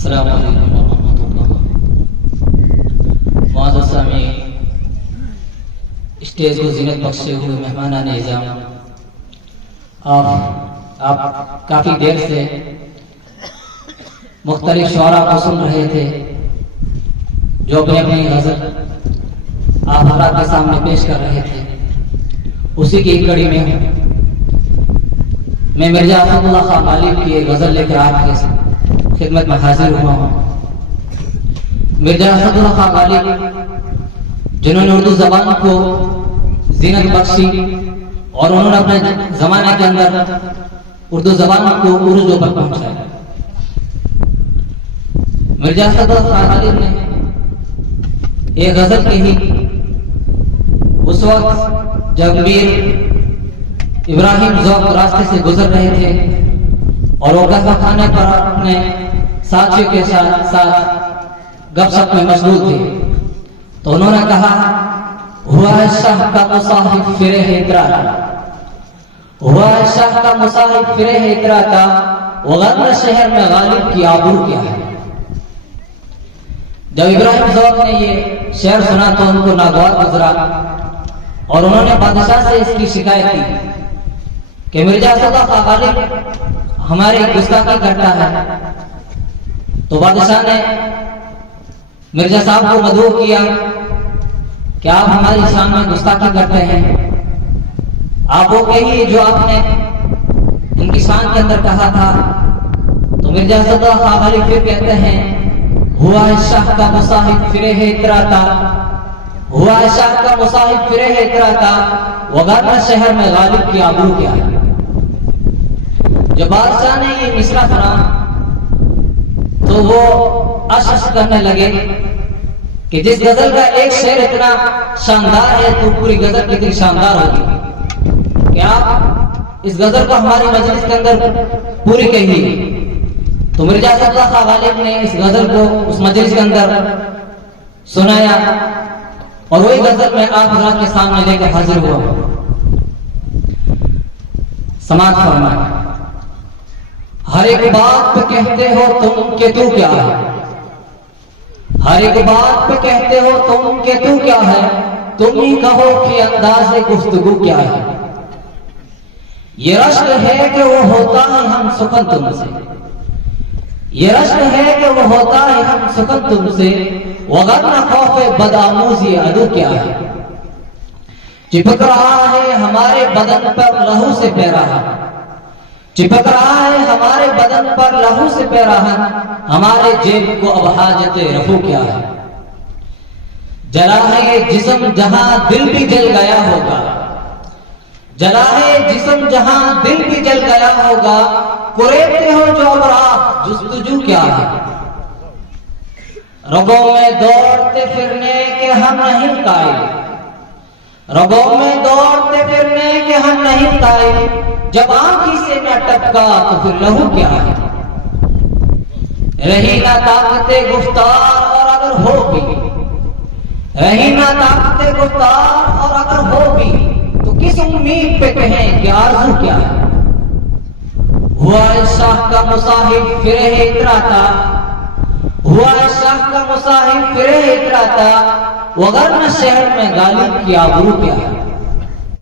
अस्सलाम वालेकुम वरहमतुल्लाह। मुअज़्ज़ज़ सामीईन, स्टेज को ज़ीनत बख्शे हुए मेहमानान निज़ाम, आप काफ़ी देर से मुख्तलिफ शुअरा को सुन रहे थे जो अपनी अपनी गज़ल आप हज़रात के सामने पेश कर रहे थे। उसी की एक कड़ी में मैं मिर्जा असदुल्लाह खां गालिब की एक गज़ल लेकर आपके खिदमत में हाजिर हुआ हूँ। मिर्जा असदुल्लाह खां गालिब जिन्होंने उर्दू ज़बान को ज़ीनत बख्शी और उन्होंने अपने ज़माने के अंदर उर्दू ज़बान को उरूज पर पहुंचाया। मिर्जा असदुल्लाह खां गालिब ने एक गज़ल कही उस वक्त जब मीर इब्राहिम ज़ौक़ रास्ते से गुजर रहे थे और वो कहवा खाने पर अपने साथियों के साथ गपशप में मशगूल थे, तो उन्होंने कहा, हुआ है शाह का मुसाहिब फिरे है इतरा का, हुआ है शाह का मुसाहिब फिरे है इतरा का, वगैरह शहर में गालिब की आबरू क्या है। जब इब्राहिम ज़ौक़ ने ये शेर सुना तो उनको नागवार गुजरा और उन्होंने बादशाह से इसकी शिकायत की कि मिर्जा असदुल्लाह खां गालिब हमारे गुस्ताखी करता है। तो बादशाह ने मिर्जा साहब को मदऊ किया कि आप हमारी शान में गुस्ताखी करते हैं, आप वो कहिए जो आपने इनकी शान के अंदर कहा था। तो मिर्जा असदुल्लाह खां गालिब फिर कहते हैं, हुआ है शाह का मुसाहिब फिरे है इतराता, हुआ है शाह का मुसाहिब फिरे है इतराता, वगैरह शहर में गालिब की आबरू क्या है। जब बादशाह ने ये मिसरा सुना तो वो अशश करने लगे कि जिस गजल का एक शेर इतना शानदार है तो पूरी गजल कितनी शानदार होगी। क्या आप इस गजल को हमारी मजलिस के अंदर पूरी कहिए। तो मिर्जा असदुल्लाह खां गालिब ने इस गजल को उस मजलिस के अंदर सुनाया और वही गजल मैं आप हज़रात के सामने लेकर हाजिर हुआ। समाज फरमाया, हर एक बात पे कहते हो तुम के तू क्या है, हर एक बात पे कहते हो तुम के तू क्या है, तुम ही कहो कि अंदाज़े गुफ्तगू क्या है। ये रश्क है कि वो होता है हम सुखन तुमसे, ये रश्क है कि वो होता है हम सुखन तुमसे, वगरना खौफे बदआमूज़ी अदू क्या है। चिपक रहा है हमारे बदन पर लहू से पैराहन, चिपक रहा है हमारे बदन पर लहू से पैराहन, हमारे जेब को अब हाजत रफू क्या है। जला है जिस्म जहां दिल भी जल गया होगा, जला है जिस्म जहां दिल भी जल गया होगा, कुरेदते हो जो अब रात जुस्तजू क्या है। रगों में दौड़ते फिरने के हम नहीं कायल, रगों में दौड़ते फिरने के हम नहीं कायल, जब आंखी से न टपका तो फिर लहू क्या है। रही ना ताकते गुफ्तार और अगर हो भी, रही ना ताकते गुफ्तार और अगर हो भी, तो किस उम्मीद पे कहें कि आरज़ू क्या है। हुआ है शाह का मुसाहिब फिरे है इतराता, हुआ है शाह का मुसाहिब फिरे है इतराता, वगरना शहर में गालिब की आबरू क्या है।